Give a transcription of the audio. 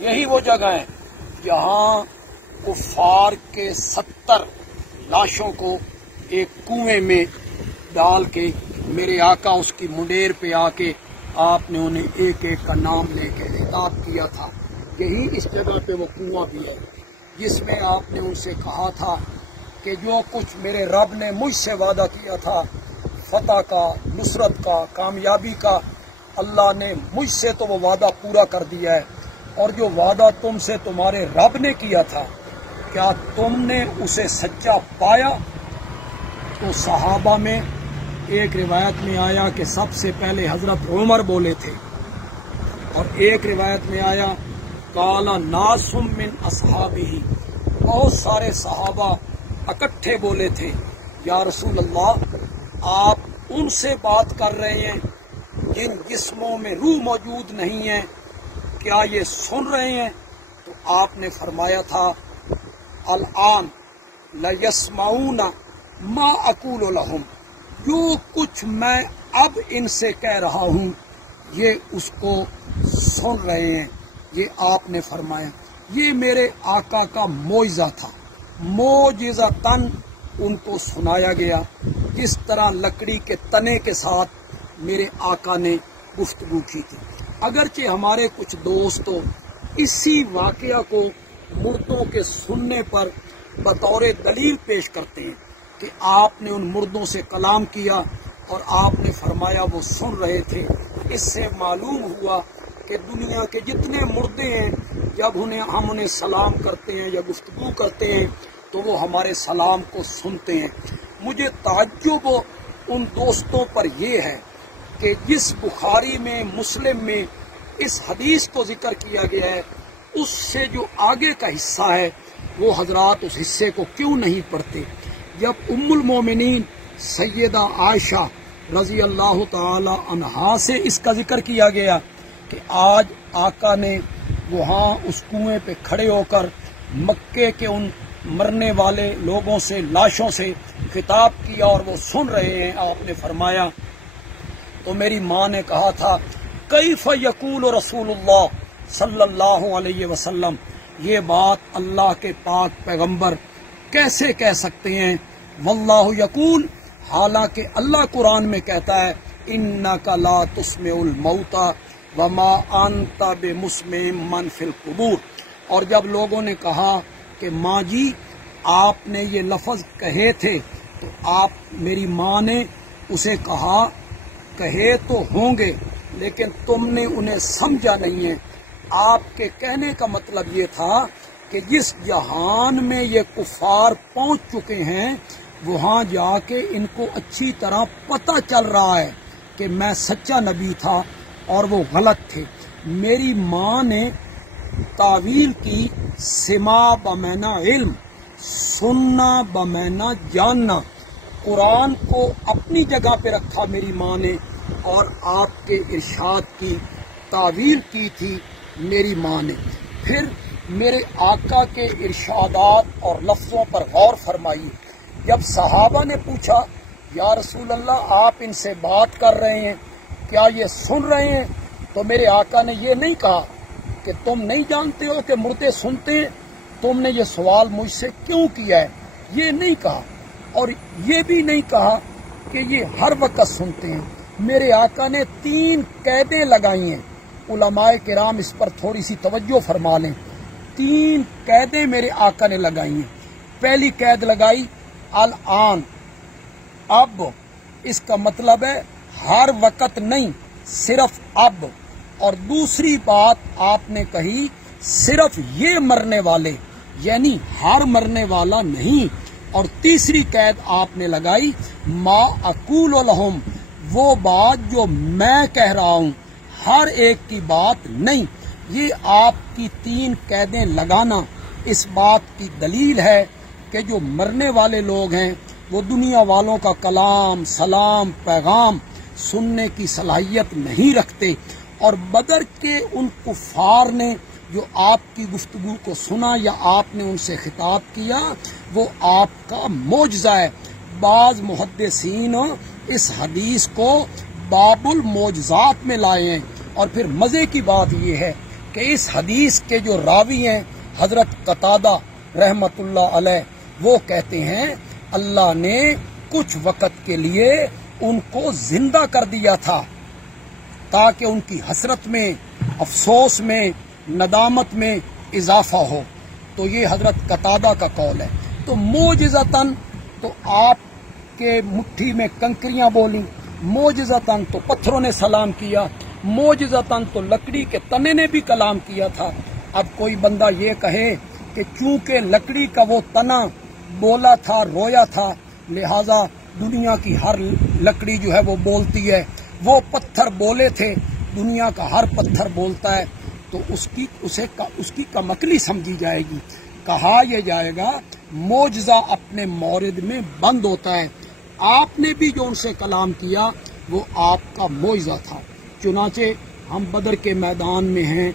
यही वो जगह है जहां कुफार के 70 लाशों को एक कुएं में डाल के मेरे आका उसकी मुंडेर पे आके आपने उन्हें एक एक का नाम लेके खिताब किया था। यही इस जगह पे वो कुआं भी है जिसमें आपने उनसे कहा था कि जो कुछ मेरे रब ने मुझसे वादा किया था फतह का, नुसरत का, कामयाबी का, अल्लाह ने मुझसे तो वो वादा पूरा कर दिया है। और जो वादा तुमसे तुम्हारे रब ने किया था क्या तुमने उसे सच्चा पाया? तो सहाबा में एक रिवायत में आया कि सबसे पहले हजरत उमर बोले थे और एक रिवायत में आया काला नासुम मिन असहाबिही, बहुत सारे सहाबा इकट्ठे बोले थे या रसूल अल्लाह आप उनसे बात कर रहे हैं जिन जिस्मों में रूह मौजूद नहीं है, क्या ये सुन रहे हैं? तो आपने फरमाया था अल-आन लयस्माऊना मा अकूलु लहुम, जो कुछ मैं अब इनसे कह रहा हूँ ये उसको सुन रहे हैं। ये आपने फरमाया। ये मेरे आका का मोइज़ा था, मोजिज़तन उनको सुनाया गया जिस तरह लकड़ी के तने के साथ मेरे आका ने गुफ्तगू की थी। अगरचे हमारे कुछ दोस्त इसी वाकया को मुर्दों के सुनने पर बतौर दलील पेश करते हैं कि आपने उन मुर्दों से कलाम किया और आपने फरमाया वो सुन रहे थे। इससे मालूम हुआ कि दुनिया के जितने मुर्दे हैं जब हम उन्हें सलाम करते हैं या गुफ्तगू करते हैं तो वो हमारे सलाम को सुनते हैं। मुझे ताज्जुब उन दोस्तों पर यह है कि जिस बुखारी में, मुस्लिम में इस हदीस को जिक्र किया गया है उससे जो आगे का हिस्सा है वो हजरात उस हिस्से को क्यों नहीं पढ़ते? जब उम्मुल मोमिनीन सैयदा आयशा रजी अल्लाह ताला अन्हा से इसका जिक्र किया गया कि आज आका ने वहाँ उस कुएं पे खड़े होकर मक्के के उन मरने वाले लोगों से, लाशों से खिताब किया और वो सुन रहे हैं, आपने फरमाया तो मेरी माँ ने कहा था कैफ यकूल रसूलुल्लाह सल्लल्लाहु अलैहि वसल्लम, ये बात अल्लाह के पाक पैगंबर कैसे कह सकते हैं? वल्लाहु यकूल, हालांकि अल्लाह कुरान में कहता है इन्नका ला तुस्मिउल मौता वमा अंता बिमुस्मिम मन फिल कुबूर। और जब लोगों ने कहा कि माँ जी आपने ये लफ्ज कहे थे तो आप, मेरी माँ ने उसे कहा कहे तो होंगे लेकिन तुमने उन्हें समझा नहीं है। आपके कहने का मतलब ये था कि जिस जहान में ये कुफार पहुंच चुके हैं वहां जाके इनको अच्छी तरह पता चल रहा है कि मैं सच्चा नबी था और वो गलत थे। मेरी माँ ने तावील की सिमा बमैना इल्म, सुनना बमैना जानना, कुरान को अपनी जगह पे रखा मेरी माँ ने और आपके इरशाद की तावील की थी मेरी माँ ने। फिर मेरे आका के इरशादात और लफ्ज़ों पर गौर फरमाइए। जब सहाबा ने पूछा या रसूल अल्लाह आप इनसे बात कर रहे हैं, क्या ये सुन रहे हैं? तो मेरे आका ने ये नहीं कहा कि तुम नहीं जानते हो कि मुर्दे सुनते हैं, तुमने ये सवाल मुझसे क्यों किया है, ये नहीं कहा। और ये भी नहीं कहा कि ये हर वक्त सुनते हैं। मेरे आका ने 3 कैदें लगाई हैं। उलमाए किराम इस पर थोड़ी सी तवज्जो फरमा लें। 3 कैदें मेरे आका ने लगाई हैं। पहली कैद लगाई अल-आन, अब, इसका मतलब है हर वक्त नहीं, सिर्फ अब। और दूसरी बात आपने कही सिर्फ ये मरने वाले, यानी हर मरने वाला नहीं। और तीसरी कैद आपने लगाई मा अकूलु लहुम, वो बात जो मैं कह रहा हूं, हर एक की बात नहीं। ये आपकी 3 कैदें लगाना इस बात की दलील है कि जो मरने वाले लोग हैं वो दुनिया वालों का कलाम, सलाम, पैगाम सुनने की सलाहियत नहीं रखते। और बदर के उन कुफार ने जो आपकी गुफ्तगू को सुना या आपने उनसे खिताब किया वो आपका मोजज़ा है। बाज मुहद्दिसीन इस हदीस को बाबुल मोजज़ात में लाए हैं। और फिर मज़े की बात यह है کہ اس حدیث کے جو راوی ہیں حضرت قتادہ رحمتullah علیہ، وہ کہتے ہیں اللہ نے کچھ وقت کے لیے ان کو زندہ کر دیا تھا تاکہ ان کی حسرت میں، افسوس میں، ندامت میں اضافہ ہو۔ تو یہ حضرت قتادہ کا قول ہے۔ تو معجزتاً تو آپ کے مٹھی میں کنکریاں بولیں، معجزتاً تو پتھروں نے سلام کیا، معجزتاً تو لکڑی کے تنے نے بھی کلام کیا تھا۔ اب کوئی بندہ یہ کہے کہ چونکہ لکڑی کا وہ تنا بولا تھا، رویا تھا، لہذا دنیا کی ہر لکڑی جو ہے وہ بولتی ہے، وہ پتھر بولے تھے، دنیا کا ہر پتھر بولتا ہے، تو اس کی کم عقلی سمجھی جائے گی۔ کہا یہ جائے گا معجزہ اپنے مورد میں بند ہوتا ہے، آپ نے بھی جو ان سے کلام کیا وہ آپ کا معجزہ تھا۔ چنانچہ ہم بدر کے میدان میں ہیں،